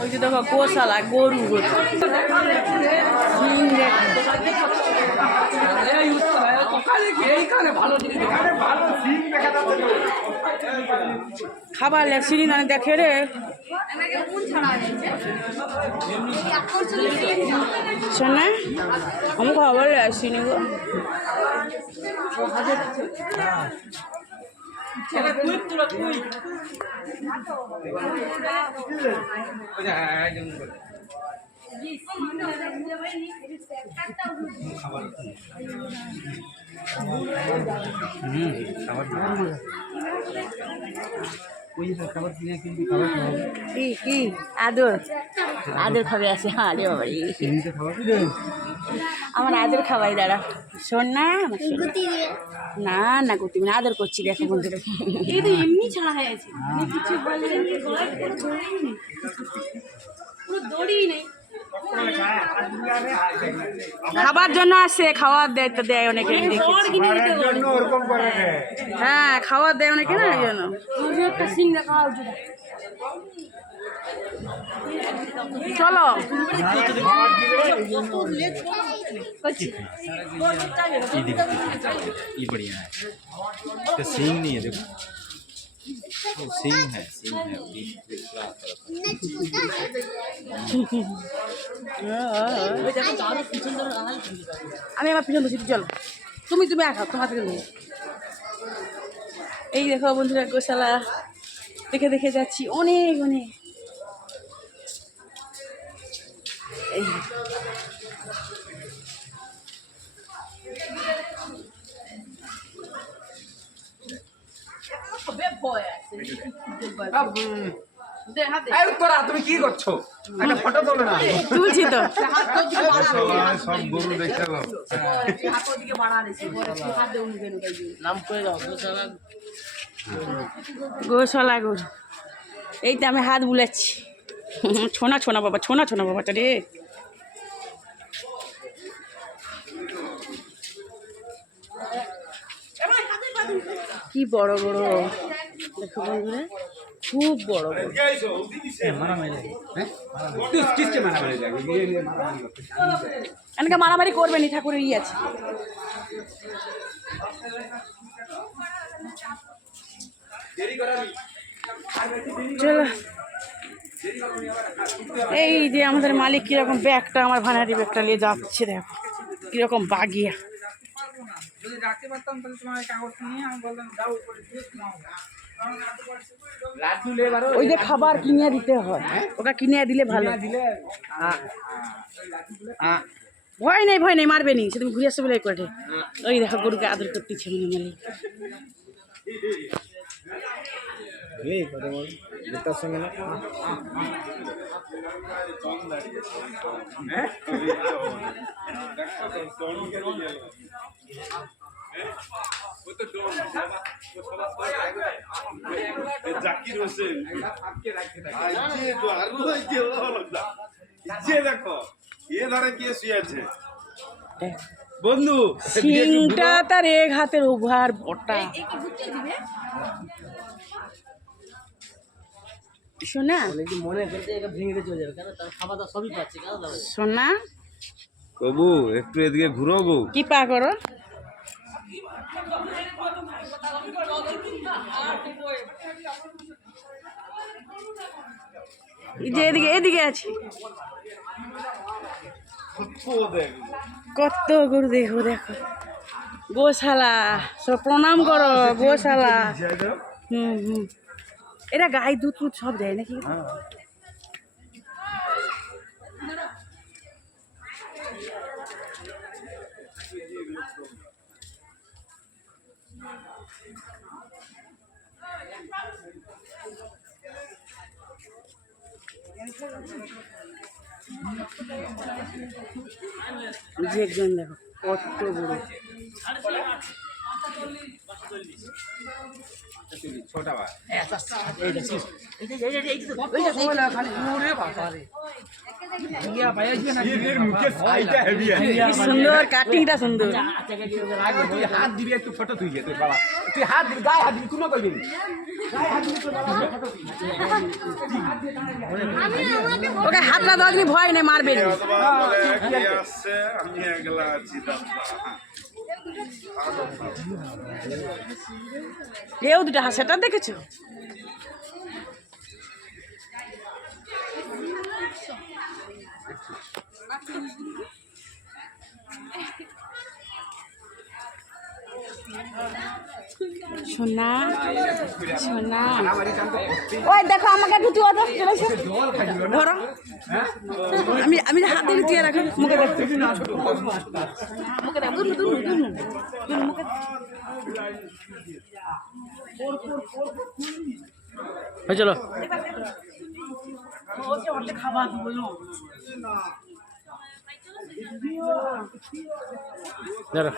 ওই যে দেখো গোশালা গরু খাবার সিঁড়ি না দেখে রে শোনা আমি খাবার আসিনি গো কি আদর আদর খাবে আছে হ্যাঁ রে বাবা আমার আদর খাওয়াই দাঁড়া শোন না না না করতে না আদর করছি দেখো বন্ধুরা এই তো এমনি ছাড়া হয়ে আছে কিছু দড়ি নেই খাবার জন্য আসে খাওয়ার দেয় তো দেয় অনেকে হ্যাঁ খাওয়ার দেয় অনেকে না এই জন্য একটা সিঙ্গা খাওয়া উচিত চলো ये बढ़िया है तो सींग नहीं है देखो सींग है আমি আমার পিছন বসি চলো তুমি আঁকাও তোমার থেকে এই দেখো বন্ধুরা গোশালা দেখে দেখে যাচ্ছি অনেক অনেক এই তুমি কি করছো একটা ফটো তোলো না তুলছি তো সব গরু দেখতে গোশালা গরু এই তো আমি হাত বুলাচ্ছি ছোনা ছোনা বাবাটা রে কি বড় বড় দেখো বন্ধুরা খুব বড় এনেকে মারামারি করবেনি ঠাকুরের ই আছে চলো এই যে আমাদের মালিক কিরকম ব্যাগটা আমার ভানারি ব্যাগটা নিয়ে যাচ্ছে দেখো কিরকম বাগিয়া যদি রাখতে পারতাম তাহলে তোমার কাগজ নিয়ে আমি বললাম যাও উপরে দিয়ে ওই যে খাবার কিনে দিতে হয় ওটা কিনে দিলে ভালো ভয় নেই মারবে নি সে তুমি ঘুরে আসতে বলে করে ওই দেখো গরুকে আদর করতেছে জাকির হোসেন দেখো এ ধারে কে শুয়েছে বন্ধু সিংটা তার এক হাতের ওভার বটা সোনা সোনা কবু একটু এদিকে ঘুরো বউ কি পা করো যে এদিকে আছে কত গরু দেখো গোশালা সব প্রণাম করো গোশালা এরা গায়ে দুধ সব দেয় নাকি যে একজন দেখো কত বড় छोटा बात কি সুন্দর কাটিংটা সুন্দর। हाथ दिबे একটু ফটো তুই তুই বাবা তুই হাত দিবি গায়ে হাত দিবি কোনো কইবি ওকে হাতটা দাও, তুমি ভয় নেই, মারবে না। অথবা বলে কে আসছে আমি একলা আছি এও দুটো হাত, সেটা দেখেছো? সোনা সোনা, ওই দেখো আমাকে একটু তুই চলে এসো, ধরো। আমি আমি হাত দিয়ে তুই রাখো মুখে দেখ, মুখে দেখ, দুলু দুলু দুলু দুলু মুখে। চলো দাঁড়া,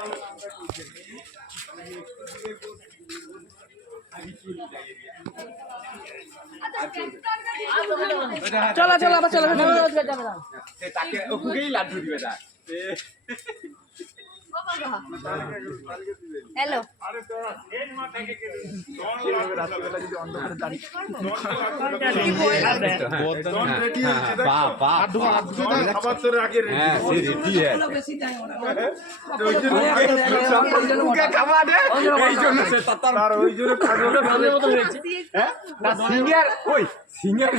চলো চলো আবার চলো, তাকে ওকেই লাড্ডু দিবে দা হ্যালো খাবার তোর আগে হ্যাঁ সে রেডি है তার ওই জন্য সিঙ্গার ওই সিঙ্গার